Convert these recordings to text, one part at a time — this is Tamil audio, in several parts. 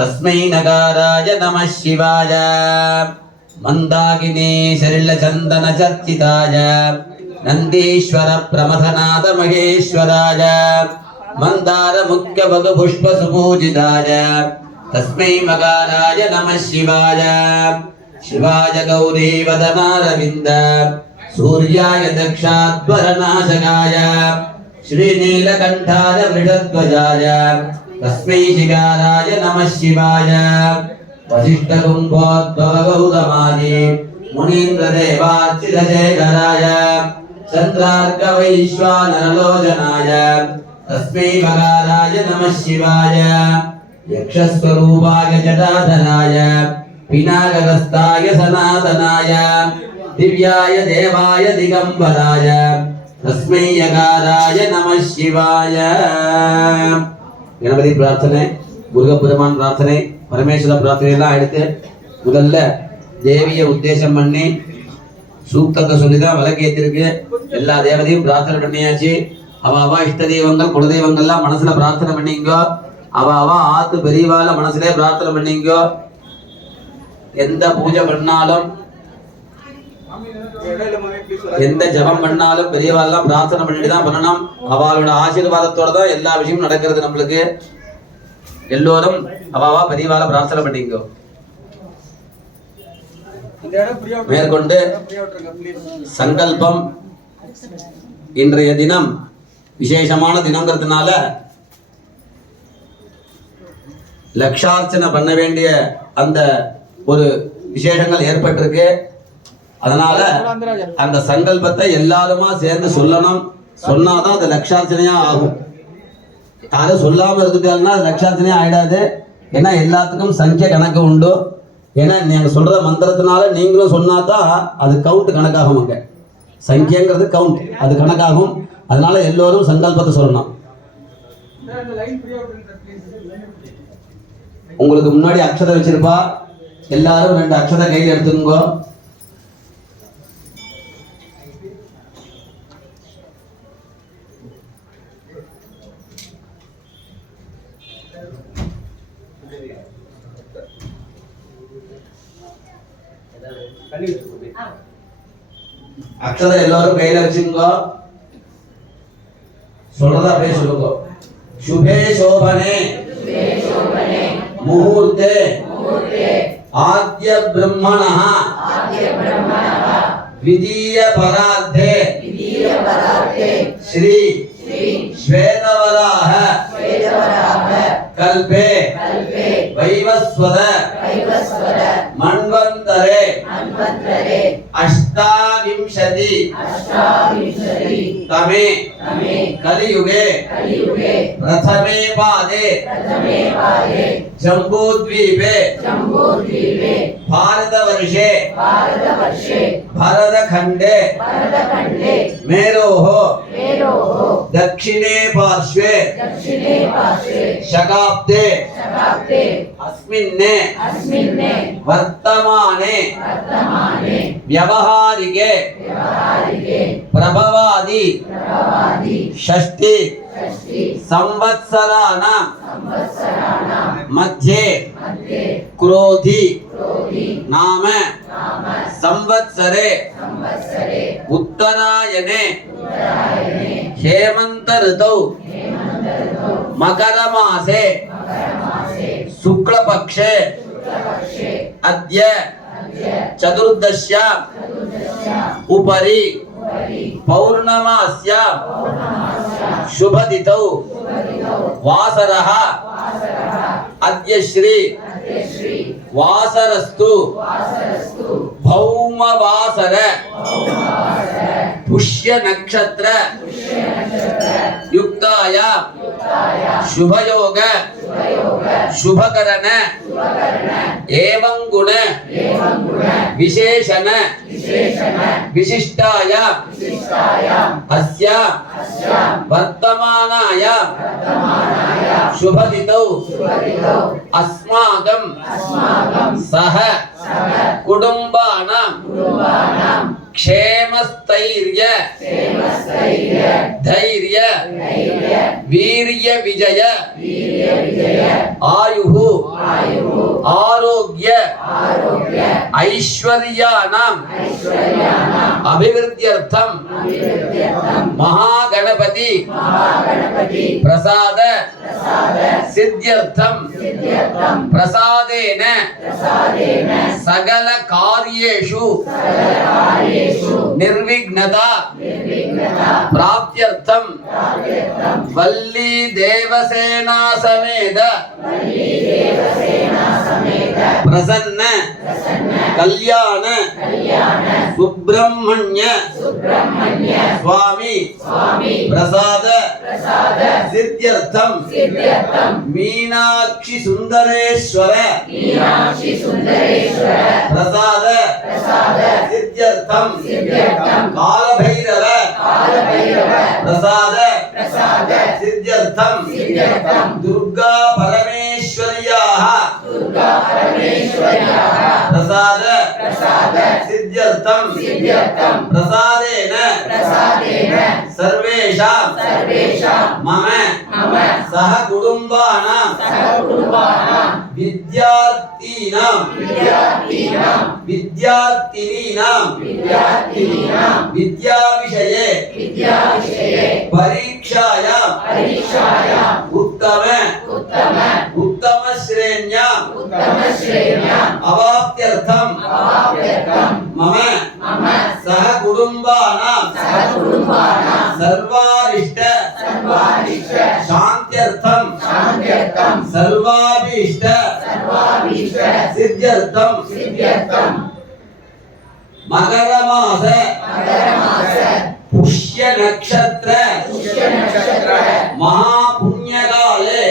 तस्मै नकाराय नमः शिवाय मंदाकिनी शैलचंदन चर्चिताय नंदीश्वर प्रमथनाथ महेश्वराय मंदार मुख्य भग पुष्प सुपूजिताय तस्मै मकाराय नमः शिवाय शिवाय गौरी वदनारविंद सूर्याय दक्षाध्वरनाशकाय श्रीनीलकंठाय वृषध्वजाय तस्मै शिवाय नमः शिवाय वसिष्ठकुम्भोद्भव गौतमादि मुनीन्द्रदेवार्चितशेखराय चन्द्रार्कवैश्वानरलोचनाय तस्मै मकाराय नमः शिवाय यक्षस्वरूपाय जटाधराय पिनाकगस्ताय सनातनाय दिव्याय देवाय दिगंबराय तस्मै यकाराय नमः शिवाय गणपति प्रार्थने முருகப்பெருமான் பிரார்த்தனை பரமேஸ்வர பிரார்த்தனை எல்லாம் எடுத்து முதல்ல தேவியை உத்தேசம் பண்ணி சூக்தத்தை சொல்லிதான் விளக்கேத்திருக்கு. எல்லா தேவதையும் பிரார்த்தனை பண்ணியாச்சு. அவ இஷ்ட தெய்வங்கள் குலதெய்வங்கள்லாம் மனசுல பிரார்த்தனை பண்ணிங்கோ. அவ ஆத்து பெரியவால மனசுலே பிரார்த்தனை பண்ணிங்கோ. எந்த பூஜை பண்ணாலும் எந்த ஜபம் பண்ணாலும் பெரியவாள்லாம் பிரார்த்தனை பண்ணிட்டு தான் பண்ணணும். அவளோட ஆசீர்வாதத்தோட தான் எல்லா விஷயமும் நடக்கிறது. நம்மளுக்கு எல்லோரும் அவாவா பெரியவாள பிரார்த்தனை பண்ணிக்கோ. மேற்கொண்டு சங்கல்பம். இன்றைய தினம் விசேஷமான தினங்கிறதுனால லட்சார்ச்சனை பண்ண வேண்டிய அந்த ஒரு விசேஷங்கள் ஏற்பட்டிருக்கு. அதனால அந்த சங்கல்பத்தை எல்லாருமா சேர்ந்து சொல்லணும். சொன்னாதான் அது லட்சார்ச்சனையா ஆகும். யாரும் சொல்லாம இருந்துட்டாங்கன்னா லட்சார்ச்சனையா ஆயிடாது. ஏன்னா எல்லாத்துக்கும் சங்கிய கணக்கு உண்டு. ஏன்னா நீங்க சொல்ற மந்திரத்தினால நீங்களும் சொன்னாதான் அது கவுண்ட் கணக்காகும். அங்க சங்கியங்கிறது கவுண்ட், அது கணக்காகும். அதனால எல்லோரும் சங்கல்பத்தை சொல்லணும். உங்களுக்கு முன்னாடி அக்ஷதை வச்சிருப்பா. எல்லாரும் 2 அக்ஷதை கையில் எடுத்துங்க. அக்ஷதை எல்லாரும் கையில வச்சுங்க. சொல்றதா அப்படியே சொல்லுங்க. शुभे शोभने मुहूर्ते आद्य ब्रह्मणः द्वितीय परार्धे श्री श्वेतवराह कल्पे वैवस्वत मन्वन्तरे अष्टाविंशति तमे कलियुगे प्रथमे पादे जम्बूद्वीपे भारतवर्षे भरतखण्डे मेरोः दक्षिणे पार्श्वे शकाब्दे अस्मिन्ने वर्तमाने व्यवहारिके प्रभवादि षष्टि संवत्सराणां मध्ये क्रोधी नाम संवत्सरे उत्तरायणे हेमंत ऋतौ मकर मासे शुक्ल पक्षे अद्य चतुर्दश्यां उपरि पौर्णमास्यां शुभदितौ वासरः अद्य श्री वासरस्तु भौमवासर पुष्य नक्षत्र युक्ताया शुभयोग शुभकरण एवं गुण विशेषण विशिष्टाय अस्य वर्तमानाय शुभदितौ अस्माकं सह कुटुंबानां क्षेमस्थैर्य धैर्य वीर्य विजय आयुः आरोग्य ऐश्वर्यानां अभिवृद्ध्यर्थं महागणपति प्रसाद सिद्ध्यर्थं प्रसादेन सकल कार्येषु निर्विघ्नता प्राप्त्यर्थं वल्ली देवसेना समेत प्रसन्न कल्याण सुब्रह्मण्य स्वामी प्रसाद सिद्ध्यर्थं मीनाक्षी सुंदरेश्वर प्रसाद सिद्ध्यर्थं कालभैरव प्रसाद सिद्ध्यर्थं दुर्गा परमेश्वर्याः प्रसाद सिद्ध्यर्थं प्रसादेन सर्वेषां मम सह कुटुम्बानां विद्यार्थिनां विद्यार्थिनीनां विद्याविषये परीक्षायां उत्तम श्रेण्यां अवाप्त्यर्थं मम सह कुटुम्बानां सर्वारिष्ट शान्त्यर्थं सर्वाभीष्ट सिद्ध्यर्थं मकर मास पुष्य नक्षत्र महापुण्यकाले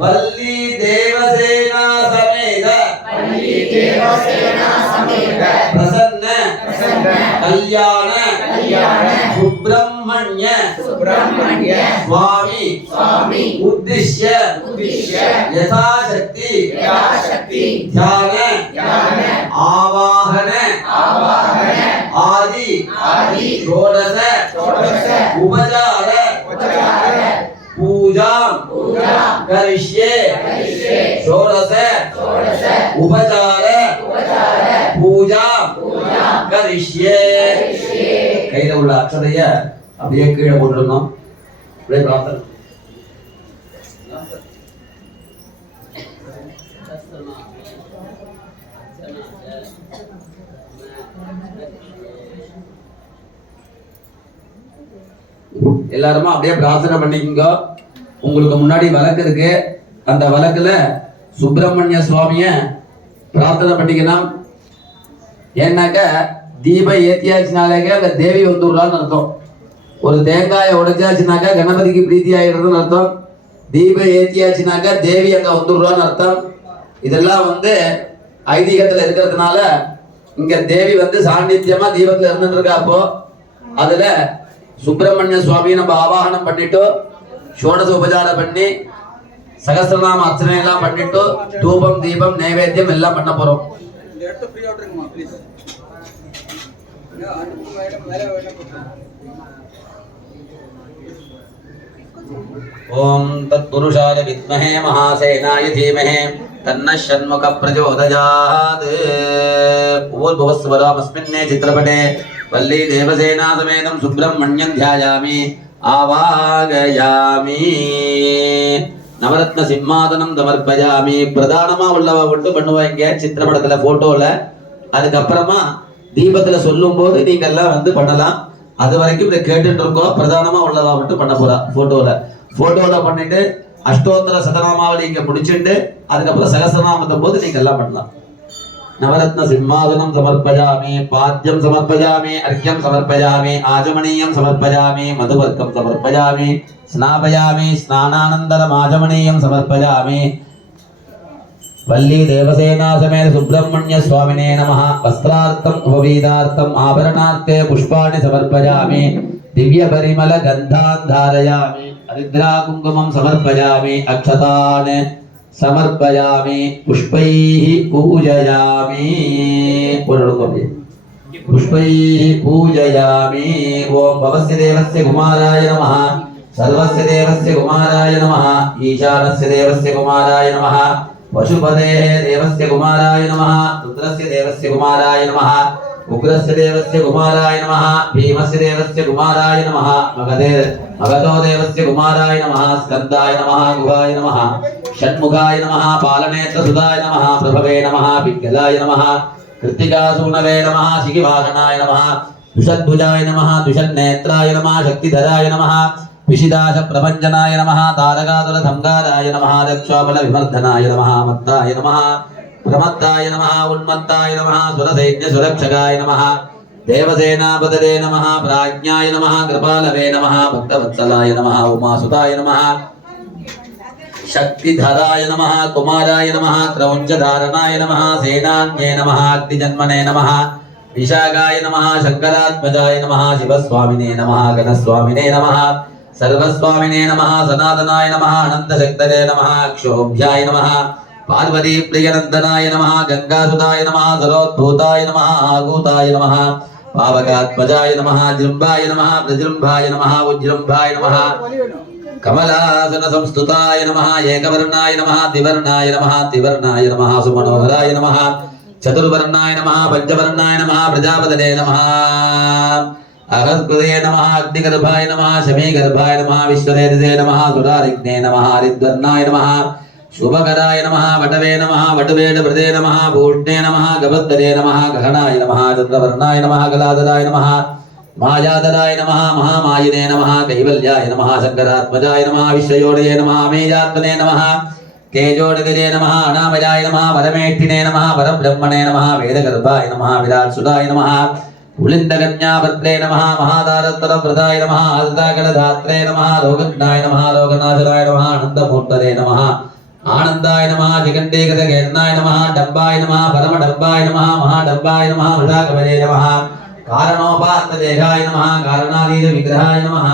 वल्ली देवसेना समेत प्रसन्न कल्याण सुब्रह्मण्य स्वामी उद्दिश्य यथाशक्ति ध्यान आवाहन आदि षोडश उपचार पूजा करिष्ये षोडश उपचार पूजा करिष्ये கையில உள்ள அக்ஷதைய அப்படியே கீழே போட்டுறணும் அப்படியே பிரார்த்தனை எல்லாரும் அப்படியே பிரார்த்தனை பண்ணிக்கங்க. உங்களுக்கு முன்னாடி விளக்கு இருக்கு, அந்த விளக்குல சுப்பிரமணிய சுவாமிய பிரார்த்தனை பண்ணிக்கணும். ஏன்னாக்க தீபம் ஏத்தியாச்சுனாலே அங்க தேவி வந்துடுறான்னு அர்த்தம். ஒரு தேங்காயை உடைச்சாச்சுனாக்கா கணபதிக்கு பிரீத்தி ஆயிடுறதுன்னு அர்த்தம். தீபம் ஏத்தியாச்சுனாக்கா தேவி அங்க வந்துடுறான்னு அர்த்தம். இதெல்லாம் ஐதீகத்துல இருக்கிறதுனால இங்க தேவி சாநித்தியமா தீபத்துல இருந்துட்டு இருக்கா. அப்போ அதுல சுப்பிரமணிய சுவாமியை நம்ம ஆவாகனம் பண்ணிட்டு ஷோடச உபச்சாரம் பண்ணி சகஸ்ரநாம அர்ச்சனை எல்லாம் பண்ணிட்டு தூபம் தீபம் நைவேத்தியம் எல்லாம் பண்ண போறோம். ஓம் தத்புருஷாய வித்மஹே மகாசேனாய தீமஹே தன்னः षण्मुखः प्रचोदयात्. ऊर्ध्वस्वरामस्मिन्ने चित्रपटे वल्ली देवसेना समेतं सुब्रह्मण्यं ध्यायामि आवाहयामि. நவரத்ன சிம்மாதனம் சமர்ப்பயாமி. பிரதானமா உள்ளவ ஒன்று பண்ணுவாங்க சித்திரப்படத்துல போட்டோல. அதுக்கப்புறமா தீபத்துல சொல்லும் போது நீங்க எல்லாம் பண்ணலாம். அது வரைக்கும் இதை கேட்டுட்டு இருக்கோம். பிரதானமா உள்ளவா மட்டும் பண்ண போறா போட்டோல பண்ணிட்டு அஷ்டோத்தர சதநாமாவளி இங்க முடிச்சுட்டு அதுக்கப்புறம் சகஸ்ரநாமத்தை போது நீங்க எல்லாம் பண்ணலாம். நவரத்ன சிம்மாதனம் சமர்ப்பயாமி, பாத்யம் சமர்ப்பயாமி, அர்க்யம் சமர்ப்பயாமி, ஆஜமனீயம் சமர்ப்பயாமி, மதுவர்க்கம் சமர்ப்பயாமி, ஸ்நாபயாமி, ஸ்நானானந்தரம் ஆஜமனீயம் சமர்ப்பயாமி. வள்ளி தேவசேனா சமேத சுப்பிரமணிய சுவாமினே நமः. வஸ்திரார்த்தம் உபவீதார்த்தம் ஆபரணார்த்தே புஷ்பாணி சமர்ப்பயாமி. திவ்ய பரிமள கந்தான் தாரயாமி. ஹரித்ரா குங்குமம் சமர்ப்பயாமி. அக்ஷதான் समर्पयामि. पुष्पैः पूजयामि. पुष्पैः पूजयामि. ओम भवस्य देवस्य कुमाराय नमः. सर्वस्य देवस्य कुमाराय नमः ईशानस्य देवस्य कुमाराय नमः पशुपतेः देवस्य कुमाराय नमः रुद्रस्य देवस्य कुमाराय नमः उग्रस्य देवस्य कुमाराय नमः भीमस्य देवस्य कुमाराय नमः मगधो देवस्य कुमाराय नमः स्कन्दाय नमः गुहाय नमः षण्मुखाय नमः पालनेत्रसुताय नमः प्रभवे नमः पिङ्गलाय नमः कृत्तिकासूनवे नमः शिखिवाहनाय नमः दुषद्भुजाय नमः दुषन्नेत्राय नमः शक्तिधराय नमः विशिदाश प्रभञ्जनाय नमः तारकातुलसंगाराय नमः दक्षाबलविवर्धनाय नमः मत्ताय नमः प्रमत्ताय नमः उन्मत्ताय नमः सुरसैन्यसुरक्षकाय नमः देवसेनापतये नमः प्राज्ञाय नमः कृपालवे नमः भक्तवत्सलाय नमः उमासुताय नमः शक्तिधराय नमः कुमाराय नमः क्रौञ्चधारणाय नमः सेनान्ये नमः अग्निजन्मने नमः विशाखाय नमः शंकरात्मजाय नमः शिवस्वामिने नमः गणस्वामिने नमः सर्वस्वामिने नमः सनातनाय नमः अनन्तशक्तये नमः क्षोभ्याय नमः पार्वती प्रियनंदनाय नमः गंगासुताय नमः सरोद्भूताय नमः आगूताय नमः पावकात्मजाय नमः जृम्भाय नमः प्रजृम्भाय नमः उज्जृम्भाय नमः कमलासन संस्तुताय नमः एकवर्णाय नमः द्विवर्णाय नमः त्रिवर्णाय नमः सुमनोहराय नमः चतुर्वर्णाय नमः पंचवर्णाय नमः प्रजापतये नमः अगस्पतये नमः अग्निगर्भाय नमः शमीगर्भाय नमः विश्वरेतसे नमः सुरारिग्ने नमः हरिद्वर्णाय नमः शुभकराय नमः वटवे नमः वटवेटवृते नमः भूष्णे नमः गभद्दरे नमः गहनाय नमः चन्द्रवर्णाय नमः कलाधराय नमः मायाधराय नमः महामायिने नमः कैवल्याय नमः शंकरात्मजाय नमः विश्वयोडये नमः अमेयात्मने नमः तेजोडगिरे नमः अनामयाय नमः परमेष्ठिने नमः परब्रह्मणे नमः वेदगर्भाय नमः विराट्सुताय नमः उलिन्दकन्याभद्रे नमः महादारत्तरव्रताय नमः आदितागणधात्रे नमः लोकज्ञाय नमः लोकनाथराय नमः आनन्दमूर्तये नमः आनंदाय नमः जिगंडेगतगेरनाय नमः डब्बाय नमः परमडब्बाय नमः महाडब्बाय नमः वृषाकवरे नमः कारणोपात्तदेहाय नमः कारणातीत विग्रहाय नमः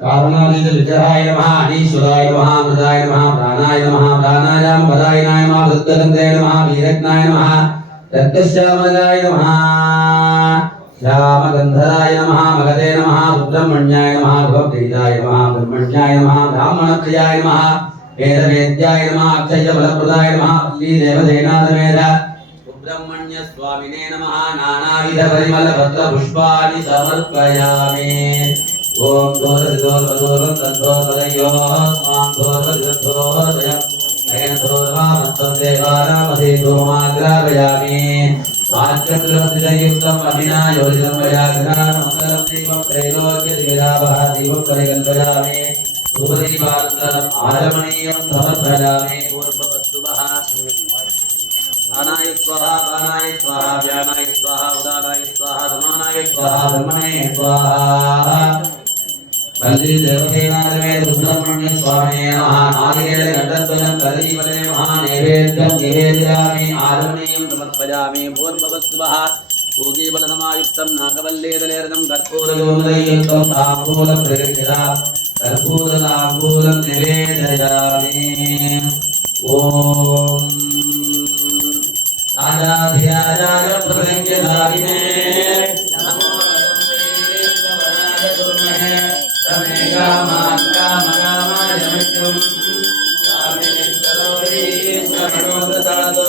कारुणातीत विग्रहाय नमः अनीश्वराय नमः अमृताय नमः प्राणाय नमः प्राणायाम परायणाय नमः वृद्धगन्धे नमः वीरज्ञाय नमः रक्तश्यामलाय नमः श्यामगन्धराय नमः मगधे नमः सुब्रह्मण्याय नमः भवप्रीताय नमः ब्रह्मण्याय नमः ब्राह्मणप्रियाय नमः वेदवेद्याय नमः अक्षयबलप्रदाय नमः वल्लीदेवसेनासमेत सुब्रह्मण्य स्वामिने नमः नानाविध परिमलपत्रपुष्पाणि समर्पयामि ओम दोरदोरदोरदोरदयो स्वाम दोरदोरदोरदयं नयन दोरवामत्वदेवानामधि दोमाग्रावयामि साच्चक्रमतियुक्तम् अभिनायोजितं वयाग्रामङ्गलं दीपं त्रैलोक्यदिविदावः दीपं परिकल्पयामि धूपदीपानन्तरम् आचमनीयं समर्पयामि पूर्ववस्तुवः दानाय स्वाहा बाणाय स्वाहा व्यानाय स्वाहा उदानाय स्वाहा समानाय स्वाहा ब्रह्मणे स्वाहा वल्ली देवसेनासमेत सुब्रह्मण्य स्वामिने नमः नारिकेल गन्धद्वयं कदलीफले महानैवेद्यं निवेदयामि आचमनीयं समर्पयामि पूर्ववस्तुवः पूगीबलसमायुक्तं नागवल्लीदलेरनं कर्पूरगोमदयुक्तं ताम्बूलप्रतिष्ठिता कर्पूरताम्बूलं निवेदयामि ओम आजाधिराजाय प्रसंज्ञधारिणे नमो नमः गुरुमहे तमे कामाय मृत्युं कामेश्वरोहि सर्वोददातो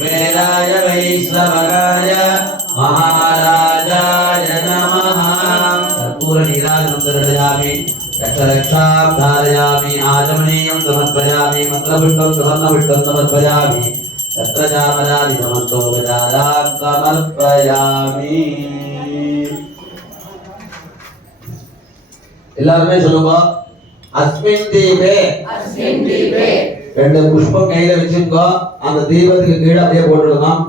वेदाय वैष्णवाय महाराजाय नमः कर्पूरनीराजनं दर्शयामि रक्षरक्षां धारयामि आचमनीयं समर्पयामि मन्त्रपुष्पं सुवर्णपुष्पं समर्पयामि छत्रचामरादि समर्पयामि समर्पयामि எல்லாரும் சொல்லுங்க அஸ்மின் தீபே ரெண்டு புஷ்பம் கையில வச்சுக்கோ அந்த தீபத்துக்கு கீழே அப்படியே போட்டுடணும்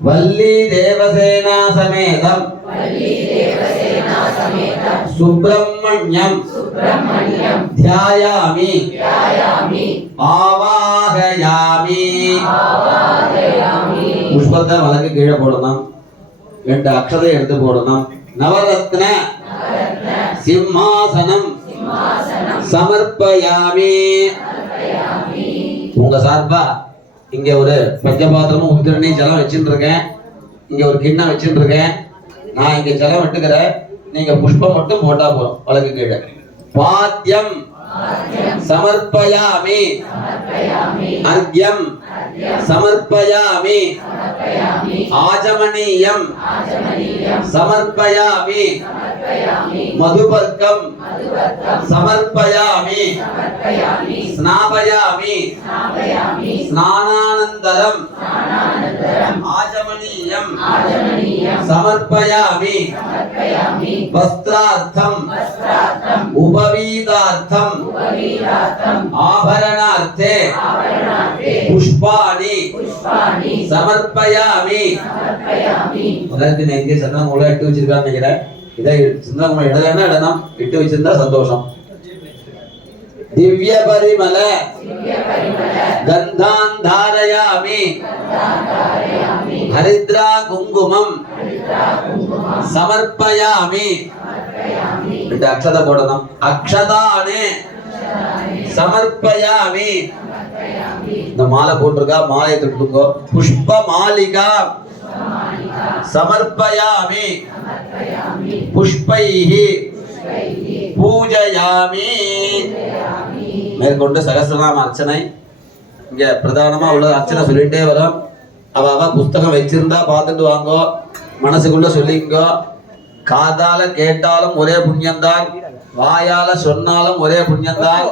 வள்ளி தேவசேனா சமேதம் सुब्रह्मण्यं ध्यायामि आवाहयामि पुष्पத்தை வலக்கு கீழே போடணும் 2 அக்ஷதை எடுத்து போடணும் நவரத்ன சிம்மாசனம் சமர்ப்பயாமி உங்க சார்பா இங்க ஒரு பஞ்சபாத்திரமும் உத்திரணி ஜலம் வச்சுட்டு இருக்கேன் இங்க ஒரு கிண்ணம் வச்சுட்டு இருக்கேன் நான் இங்க ஜலம் விட்டுக்கிறேன் நீங்க புஷ்பம் மட்டும் போட்டா போதும் வலக்கு கீழே பாத்யம் समर्पयामि अर्घ्यं समर्पयामि आचमनीयं समर्पयामि मधुपर्कं समर्पयामि स्नापयामि स्नानानन्तरं आचमनीयं समर्पयामि वस्त्रार्थं उपवीतार्थं आभरणार्थे पुष्पाणि समर्पयामि முதல்ல நான் இங்கே சந்திரமூல இட்டு வச்சிருக்கான்னு நினைக்கிறேன் இதை சந்திரமூல இடலன்னா இடனம் இட்டு வச்சிருந்தா சந்தோஷம் दिव्य परिमल गंधान धारयामि हरिद्रा कुंकुमं समर्पयामि अक्षता போடணும் अक्षताने समर्पयामि இந்த மாலை போட்டுருக்கா மாலையை தொட்டுக்கோ पुष्प मालिका समर्पयामि पुष्पैः पूजयामि மேற்கொண்டு சகஸ்ரநாம அர்ச்சனை இங்க பிரதானமா உள்ள அர்ச்சனை சொல்லிட்டே வரும் அவ புஸ்தகம் வச்சிருந்தா பார்த்துட்டு வாங்கோ மனசுக்குள்ள சொல்லிங்கோ காதால கேட்டாலும் ஒரே புண்ணியம்தான் வாயால சொன்னாலும் ஒரே புண்ணியம்தான்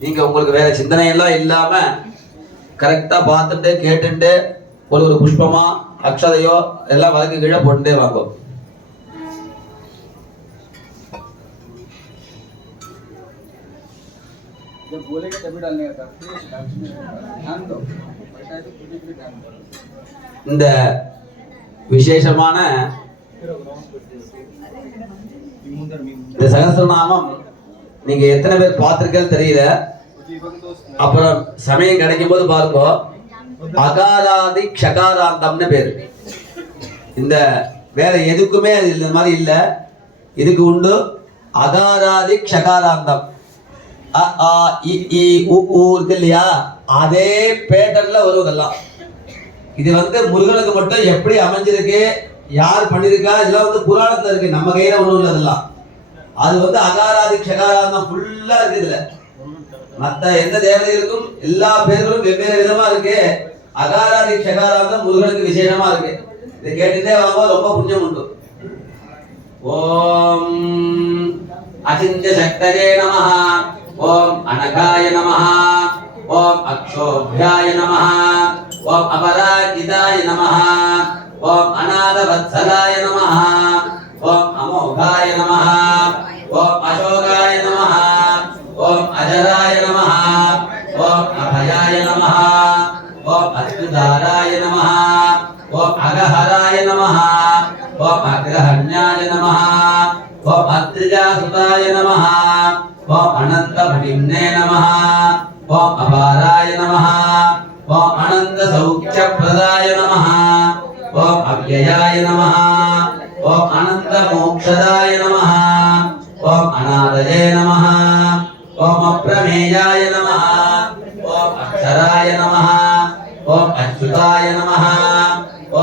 நீங்க உங்களுக்கு வேற சிந்தனை எல்லாம் இல்லாம கரெக்டா பார்த்துட்டு கேட்டுட்டு ஒரு புஷ்பமா அக்ஷதையோ எல்லாம் வழக்கு கீழே போட்டுட்டே வாங்கோ बोलेगा तभी डालने का ध्यान दो இந்த விசேஷமான இந்த சகஸ்ரநாமம் நீங்க எத்தனை பேர் பார்த்திருக்கீங்கன்னு தெரியல அப்புறம் சமயம் கிடைக்கும் போது பாருங்க அகாராதி க்ஷகாராந்தம்னு பேரு இந்த வேற எதுக்குமே இந்த மாதிரி இல்ல இதுக்கு உண்டு அகாராதி க்ஷகாராந்தம் அ ஆ இ ஈ உ ஊ இருக்கு இல்லையா அதே பேட்டர்ன்ல வருவதெல்லாம் இது வந்து முருகனுக்கு மட்டும் எப்படி அமைஞ்சிருக்கு யார் பண்ணிருக்கா இதெல்லாம் வந்து புராணத்துல இருக்கு நம்ம கையில ஒண்ணும் இல்லை அதெல்லாம் அது வந்து அகாராதி க்ஷகாராந்தம் ஃபுல்லா இருக்கு இதுல மத்த எந்த தேவதைகளுக்கும் எல்லா பேர்களும் வெவ்வேறு விதமா இருக்கு அகாராதி க்ஷகாராந்தம் முருகனுக்கு விசேஷமா இருக்கு இதை கேட்டுட்டே வாங்க ரொம்ப புண்ணியம் உண்டு ஓம் அசிஞ்ச சக்தஜே நமஹ ஓம் அனகாய நமஹ ஓம் அக்ஷோभ्याय நமஹ ஓம் அபராஜிதாய நமஹ ஓம் அநாதவத்சலாய நமஹ ஓம் அமோகாய நமஹ ஓம் அசோகாய நமஹ ஓம் அஜராய நமஹ ஓம் அபயாய நமஹ ஓம் அத்யுதாராய நமஹ ஓம் அகஹராய நமஹ ஓம் அக்ரஹண்யாய நமஹ ஓம் அத்ரிஜாசுதாய நமஹ ஓம் அனந்தமணிம்னே நமஹ ஓம் அபாராய நமஹ ஓம் அனந்த சௌக்கியப்ரதாய நமஹ ஓம் அவ்யயாய நமஹ ஓம் அனந்த மோக்ஷதாய நமஹ ஓம் அநாதயே நமஹ ஓம் அப்ரமேயாய நமஹ ஓம் அக்ஷராய நமஹ ஓம் அச்சுதாய நமஹ